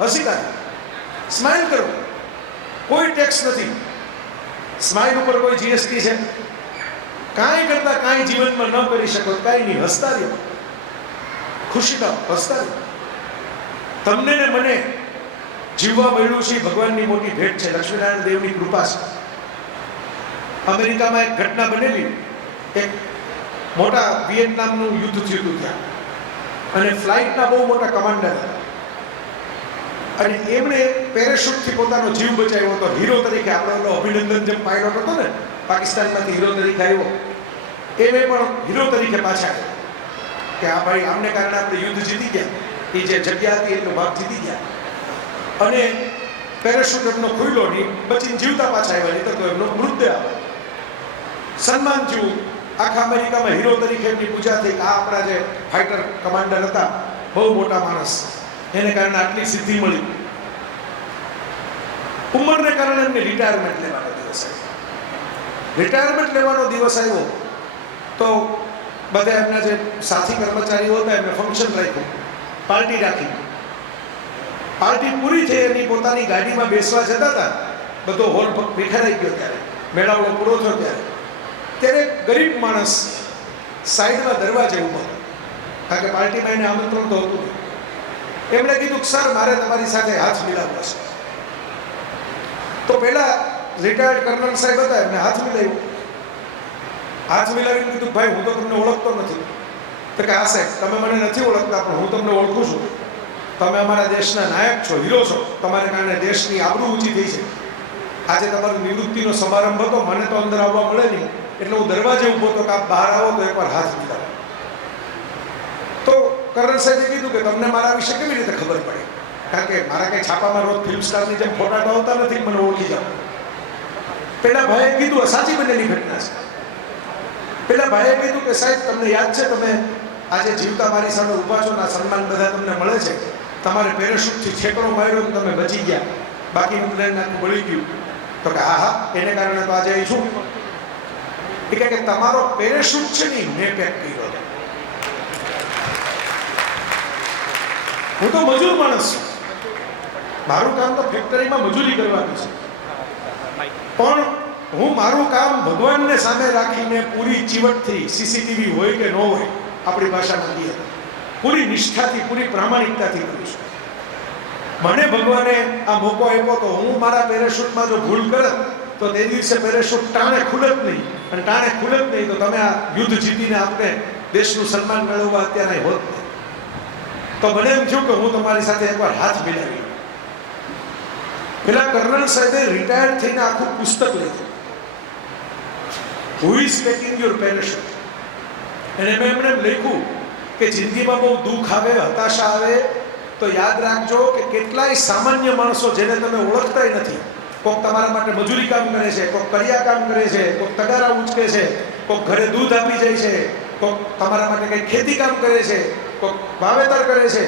હસી કાઢો, સ્માઇલ કરો, કોઈ ટેક્સ નથી, સ્માઇલ ઉપર કોઈ જીએસટી છે? કાંઈ કરતા કાંઈ જીવનમાં ન કરી શકો, કાંઈ નહીં, હસતા રહ્યો, ખુશી થાવ, હસતા રહ્યો. તમને ને મને જીવવા મળ્યું છે ભગવાનની મોટી ભેટ છે, લક્ષ્મીનારાયણ દેવની કૃપા છે. અમેરિકામાં એક ઘટના બનેલી, એક મોટા વિયેટનામનું યુદ્ધ થયું હતું ત્યાં, અને ફ્લાઇટના બહુ મોટા કમાન્ડર હતા, અને એમણે પેરાશૂટથી પોતાનો જીવ બચાવ્યો હતો હીરો તરીકે. આપણો અભિનંદન જેમ પાયલોટ હતો ને પાકિસ્તાનમાંથી હીરો તરીકે આવ્યો, એને પણ હીરો તરીકે પાછા આવ્યા કે આ ભાઈ આમને કારણે આપણે યુદ્ધ જીતી ગયા, એ જે જગ્યા હતી એટલો ભાગ જીતી ગયા. અને પેરાશૂટ એમનો ખુલ્લો નહીં, બચીને જીવતા પાછા આવ્યા, નહીં તો એમનો મૃતદેહ આવે. સન્માન થયું, આખા અમેરિકામાં હીરો તરીકે એમની પૂજા થઈ. આ આપણા જે ફાઇટર કમાન્ડર હતા, બહુ મોટા માણસ, એને કારણે આટલી સિદ્ધિ મળી. ઉંમરને કારણે એમને રિટાયરમેન્ટ લેવાનો દિવસ આવ્યો. રિટાયરમેન્ટ લેવાનો દિવસ આવ્યો તો બધા એમના જે સાથી કર્મચારીઓ હતા એમને ફંક્શન રાખ્યું, પાર્ટી રાખી. પાર્ટી પૂરી થઈ, એની પોતાની ગાડીમાં બેસવા જતા હતા, બધો હોલ વિખરાઈ ગયો. ત્યારે મેળાવડો પૂરો થયો, ત્યારે ગરીબ માણસ સાઈડમાં દરવાજે ઊભો હતો, કારણ કે પાર્ટીમાં એને આમંત્રણ તો હતું. એમણે કીધું કે સર મારે તમારી સાથે હાથ મિલાવવો છે. તો પેલા રિટાયર્ડ કર્નલ સાહેબ હતા, એમને હાથ મિલાવ્યો. હાથ મિલાવીને કીધું ભાઈ હું તો તમને ઓળખતો નથી. તો કે હા સાહેબ તમે મને નથી ઓળખતા, પણ હું તમને ઓળખું છું. તમે અમારા દેશના નાયક છો, હીરો છો, તમારે કારણે દેશની આબરૂ ઊંચી થઈ છે. આજે તમારો નિવૃત્તિનો સમારંભ હતો, મને તો અંદર આવવા મળે નહીં, એટલે હું દરવાજે ઊભો હતો કે આપ બહાર આવો તો એકવાર હાથ મિલાવો. તો કર્નલ સાહેબે કીધું કે તમને મારા વિશે કેવી રીતે ખબર પડે? કારણ કે મારા કંઈ છાપામાં રોજ ફિલ્મ સ્ટારની જેમ ફોટા તો આવતા નથી, મને ઓળખી જાઓ. પેલા ભાઈએ કીધું સાચી બનેલી ઘટના છે. પેલા ભાઈએ કીધું કે સાહેબ તમને યાદ છે તમે આજે જીવતા મારી સામે ઊભા છો, ના સન્માન બધા તમને મળે છે, તમારે પેરાશૂટથી ઠેકડો માર્યો તો તમે બચી ગયા, બાકીનું પ્લેન આખું બળી ગયું. તો કે હા હા એને કારણે તો આજે અહીં છું. એ કહે કે તમારો પેરાશૂટ છે ને મેં પેક કર્યો હતો. હું તો મજૂર માણસ છું, મારું કામ તો ફેક્ટરીમાં મજૂરી કરવાનું છે, પણ હું મારું કામ ભગવાનને સામે રાખીને પૂરી ચીવટથી, સીસીટીવી હોય કે ન હોય, આપણી ભાષામાં કહીએ પૂરી નિષ્ઠાથી, પૂરી પ્રામાણિકતાથી કરું છું. મને ભગવાને આ મોકો આપ્યો તો હું મારા પેરાશૂટમાં જો ભૂલ કરત તો તે દિવસે પેરાશૂટ ટાણે ખુલે જ નહીં, અને ટાણે ખુલે જ નહીં તો તમે આ યુદ્ધ જીતીને આપણે દેશનું સન્માન મેળવવા અત્યારે હોત નહીં. તો મને એમ થયું કે હું તમારી સાથે એકવાર હાથ મિલાવી. પેલા કર્નલ સાહેબે રિટાયર્ડ થઈને આખું પુસ્તક લખ્યું, who is packing your parachute. અને એમાં એમણે લખ્યું કે જિંદગીમાં બહુ દુઃખ આવે, હતાશા આવે તો યાદ રાખજો કે કેટલાય સામાન્ય માણસો જેને તમે ઓળખતાય નથી, કોઈક તમારા માટે મજૂરી કામ કરે છે, કોઈક કડિયા કામ કરે છે, કોઈક તગારા ઉંચકે છે, કોઈક ઘરે દૂધ આપી જાય છે, કોઈક તમારા માટે કંઈ ખેતી કામ કરે છે, કોઈક વાવેતર કરે છે.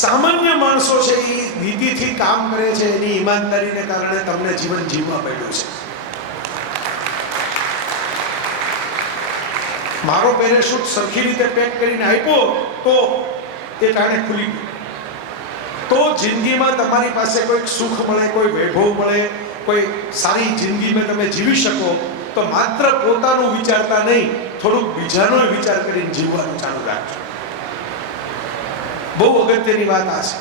સામાન્ય માણસો છે એ નીતિથી કામ કરે છે, એની ઈમાનદારીને કારણે તમને જીવન જીવવા મળ્યું છે. મારો પેરાશૂટ સરખી રીતે પેક કરીને આપ્યો તો એ ટાણે ખુલી ગયું. તો જિંદગીમાં તમારી પાસે કોઈક સુખ મળે, કોઈ વૈભવ મળે, કોઈ સારી જિંદગીમાં તમે જીવી શકો તો માત્ર પોતાનું વિચારતા નહીં, થોડુંક બીજાનો વિચાર કરીને જીવવાનું ચાલુ રાખજો. બહુ અગત્યની વાત આ છે.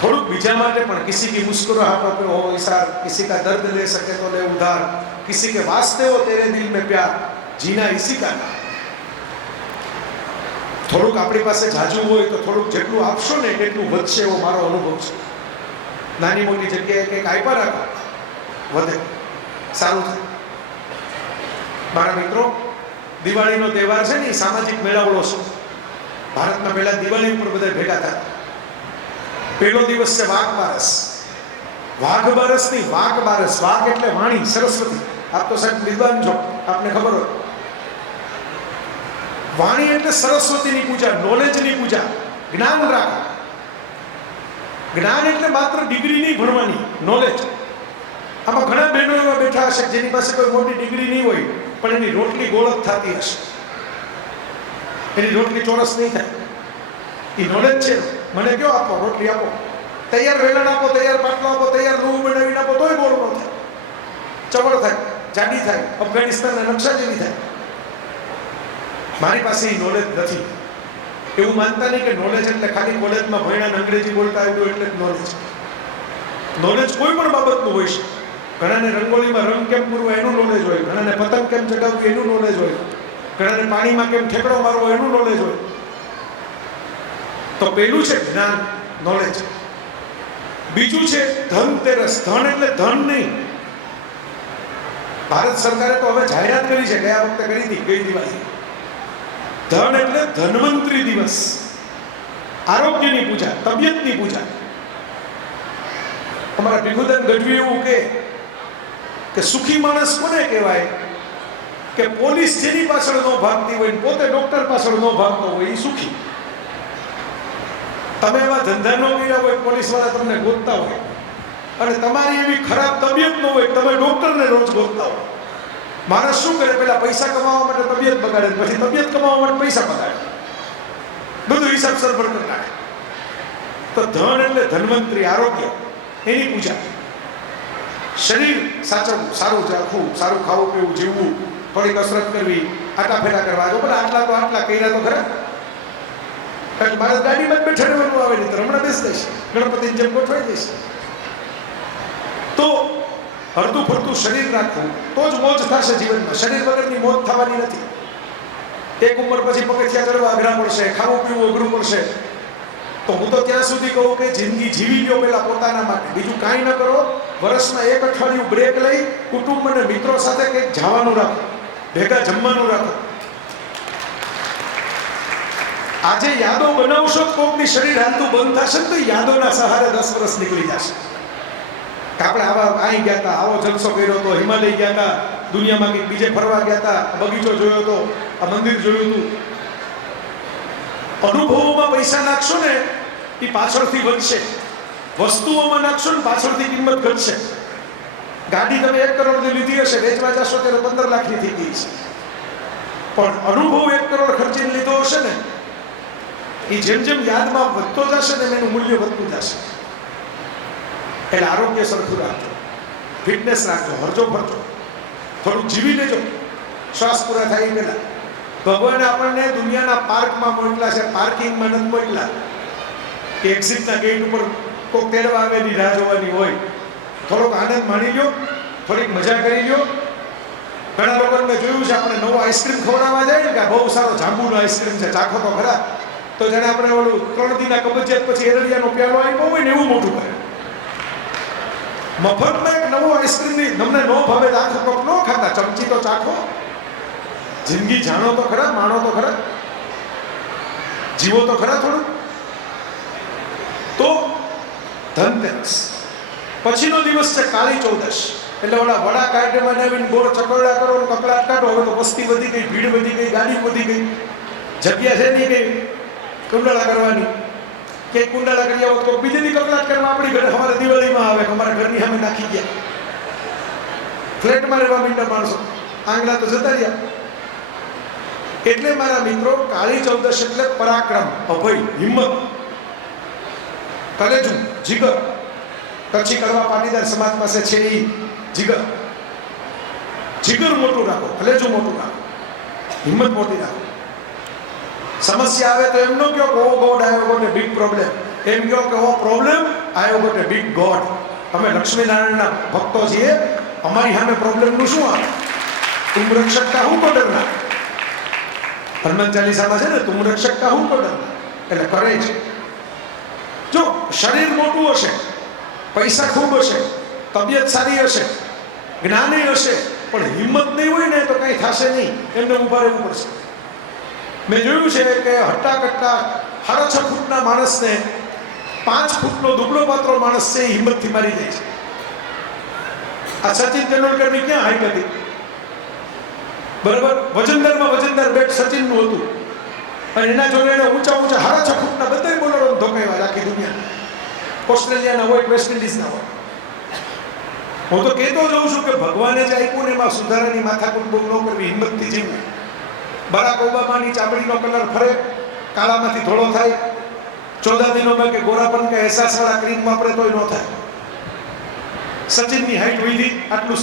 થોડુંક બીજા માટે પણ, કિસી કી મુસ્कुराहट पे हो इशार, किसी का दर्द ले सके तो ले उधार, किसी के वास्ते हो तेरे दिल में प्यार, जीना इसी का नाम. થોડુંક આપણી પાસે જાજુ હોય તો થોડુંક જેટલું આપશો ને એટલું વધશે, એવો મારો અનુભવ છે. નાની મોટી જગ્યાએ કંઈક આપ્યા રાખો, વધે, સારું થાય. મારા મિત્રો, દિવાળીનો તહેવાર છે ને એ સામાજિક મેળાવડો છે. ભારતમાં પહેલા દિવાળી ઉપર બધા ભેગા થતા. પહેલો દિવસ છે વાઘ બારસ. વાઘ બારસ નહીં, વાઘ બારસ. વાઘ એટલે વાણી, સરસ્વતી. આપ તો સાહેબ વિદ્વાન છો, આપને ખબર હોય. વાણી એટલે સરસ્વતીની પૂજા, નોલેજની પૂજા, જ્ઞાન રાખો. જ્ઞાન એટલે માત્ર ડિગ્રી નહીં ભણવાની, નોલેજ. આમાં ઘણા બહેનો એવા બેઠા હશે જેની પાસે કોઈ મોટી ડિગ્રી નહીં હોય, પણ એની રોટલી ગોળ જ થતી હશે, એની રોટલી ચોરસ નહીં થાય. એ નોલેજ છે. મને કયો આપો, રોટલી આપો. તૈયાર વેલણ આપો, તૈયાર પાટલો આપો, તૈયાર રૂમ બનાવીને આપો તોય ગોળ ન થાય, ચવળ થાય, જાડી થાય, અફઘાનિસ્તાનના નકશા જેવી થાય. મારી પાસે એ નોલેજ નથી. એવું માનતા નહીં કે નોલેજ એટલે ખાલી કોલેજમાં ભણ્યા અંગ્રેજી બોલતા આવડ્યું એટલે જ નોલેજ. નોલેજ કોઈ પણ બાબતનું હોય છે. ઘણાને રંગોળીમાં રંગ કેમ પૂરવો એનું નોલેજ હોય, ઘણાને પતંગ કેમ ચગાવવી એનું નોલેજ હોય, ઘણાને પાણીમાં કેમ ઠેકડો મારવો એનું નોલેજ હોય. તો પેલું છે જ્ઞાન, નોલેજ. બીજું છે ધનતેરસ. ધન એટલે ધન નહીં. ભારત સરકારે તો હવે જાહેરાત કરી છે, ગયા વખતે કરી હતી, ગઈ દિવાળી. ધન એટલે ધન્વંતરી દિવસ, આરોગ્યની પૂજા, તબિયતની પૂજા. અમારા ભીખુદાન ગઢવી એવું કે સુખી માણસ કોને કહેવાય? કે પોલીસ જેની પાછળ ન ભાગતી હોય, પોતે ડોક્ટર પાછળ ન ભાગતો હોય, એ સુખી. તમે એવા ધંધા ન કર્યા હોય, પોલીસ વાળા તમને ગોતતા હોય, અને તમારી એવી ખરાબ તબિયત ન હોય, તમે ડોક્ટરને રોજ ગોતતા હોય. માણસ શું કરે? પેલા પૈસા કમાવા માટે તબિયત બગાડે, પછી તબિયત કમાવા માટે પૈસા બગાડે, બધું હિસાબ સરભર કરી નાખે. તો ધન એટલે ધન્વંતરી, આરોગ્ય, એની પૂજા. શરીર સાચવવું, સારું રાખવું, સારું ખાવું પીવું, જીવવું, થોડી કસરત કરવી, આટા ફેરા કરવા. જો પણ આટલા કર્યા તો ખરા. કારણ મારે ગાડીમાં જ બેઠા રહેવાનું આવે નહીં, તો હમણાં બેસી દઈશ, ગણપતિની જેમ ગોઠવાઈ દઈશ. તો હરતું ફરતું શરીર રાખવું તો જ મોજ થશે જીવનમાં. શરીર વગરની મોજ થવાની નથી. એક ઉંમર પછી પગથિયા કરવા અઘરા પડશે, ખાવું પીવું અઘરું પડશે. તો હું તો ત્યાં સુધી કહું કે જિંદગી જીવી લો પેલા પોતાના માટે, બીજું કાંઈ ન કરો. વર્ષમાં એક અઠવાડિયું બ્રેક લઈ કુટુંબ અને મિત્રો સાથે કંઈક જવાનું રાખો, ભેગા જમવાનું રાખો. આજે યાદો બનાવશો, કોકની શરીર હાલતું બંધ થશે તો યાદોના સહારે 10 વર્ષ નીકળી જશે. આપણે અહીં ગયા હતા, આવો જલસો કર્યો હતો, હિમાલય ગયા હતા, દુનિયામાં કંઈક બીજે ફરવા ગયા હતા, બગીચો જોયો હતો, આ મંદિર જોયું હતું. અનુભવોમાં પૈસા નાખશો ને એ પાછળથી વધશે. વસ્તુઓમાં નાખશો ને પાછળથી કિંમત ઘટશે. ગાડી તમે 1 કરોડની લીધી હશે, વેચવા જશો ત્યારે 15 લાખની થઈ ગઈ છે. પણ અનુભવ 1 કરોડ ખર્ચીને લીધો હશે ને, એ જેમ જેમ યાદમાં વધતો જશે ને એનું મૂલ્ય વધતું જશે. એટલે આરોગ્ય સરખું રાખજો, ફિટનેસ રાખજો, હરજો ફરજો, થોડું જીવી લેજો. શ્વાસ પૂરા થાય પહેલા. ભગવાને આપણને દુનિયાના પાર્કમાં મોકલા છે, પાર્કિંગમાં નથી મોકલા કે એક્ઝિટના ગેટ ઉપર કોઈક તેડવા આવેલી રાહ જોવાની હોય. થોડોક આનંદ માણી લ્યો, થોડીક મજા કરી લ્યો. ઘણા લોકોને મેં જોયું છે, આપણે નવો આઈસ્ક્રીમ ખવડાવવા જાય ને કે બહુ સારો જાંબુનો આઈસ્ક્રીમ છે, ચાખો તો ખરા. તો જાણે આપણે ઓલું 3 દિનના કબજિયાત પછી એરડિયાનો પ્યાલો આપ્યો હોય ને એવું મોટું કરે. મફતમાં એક નવો આઈસ્ક્રીમની તમને ન ભાવે તો આખો કપ ન ખાતા, ચમચી તો ચાખો. જિંદગી જાણો તો ખરા, માણો તો ખરા, જીવો તો ખરા થોડું. તો ધનતેરસ પછીનો દિવસ છે કાળી ચૌદશ. એટલે ઓલા વડા કાઢમાં આવીને ગોળ ચકોડા કરો, કકડાટ કાઢો. હવે તો વસ્તી વધી ગઈ, ભીડ વધી ગઈ, ગાડી વધી ગઈ, જગ્યા છે નહીં ગઈ કુંડાળા કરવાની. કે કુંડાળા કરી આવો તો બીજેની કકડાટ કરવા આપણી ઘરે અમારે દિવાળીમાં આવે કે અમારા ઘરની સામે નાખી ગયા. ફ્લેટમાં રહેવા મીંડા માણસો, આંગળા તો જતા રહ્યા. એટલે મારા મિત્રો, કાળી ચૌદશ એટલે પરાક્રમ, અભય, હિંમત, કલેજું, જીગર. કચ્છી કડવા પાટીદાર સમાજ પાસે છે એ જીગર. જીગર મોટું રાખો, કલેજું મોટું રાખો, હિંમત મોટી રાખો. સમસ્યા આવે તો એમ ન કહો કે oh God I have got a big problem. એમ કહો કે oh problem I have got a big God. અમે લક્ષ્મીનારાયણના ભક્તો છીએ, અમારી સામે પ્રોબ્લેમનું શું આવે? તુમ રક્ષક કા હું કો ડરના. હનુમાન ચાલીસામાં છે ને, તુમ રક્ષક કા હું કો ડરના. એટલે કરે છે. જો શરીર મોટું હશે, પૈસા ખૂબ હશે, તબિયત સારી હશે, જ્ઞાની હશે, પણ હિંમત નહીં હોય ને તો કંઈ થશે નહીં. એમને ઊભા રહેવું પડશે. મેં જોયું છે કે હટ્ટા કટ્ટા 6.5 ફૂટના માણસને 5 ફૂટનો દુબળો પાત્રો માણસ છે એ હિંમતથી મારી જાય છે. આ સચિન તેંડુલકરની ક્યાં હાઈટ હતી? બરાબર, વજનદારમાં વજનદાર બેટ સચિનનું હતું, અને એના જોડે એને ઊંચા 6.5 ફૂટના બધા બોલરો ધોકાવ્યા આખી દુનિયા. ઓસ્ટ્રેલિયાના હોય, વેસ્ટ ઇન્ડિઝના હોય. હું તો કહેતો જાઉં છું કે ભગવાને જે આપ્યું ને એમાં સુધારાની માથાકૂટ બહુ ન કરવી, હિંમતથી જીવવું. બરાક ઓબામાની ચામડીનો કલર ફરે, કાળામાંથી ધોળો થાય, 14 दिनों में કે ગોરાપન કે અહેસાસ વાળા ક્રીમ વાપરે તોય ન થાય. સચિનની હાઈટ વધી આટલું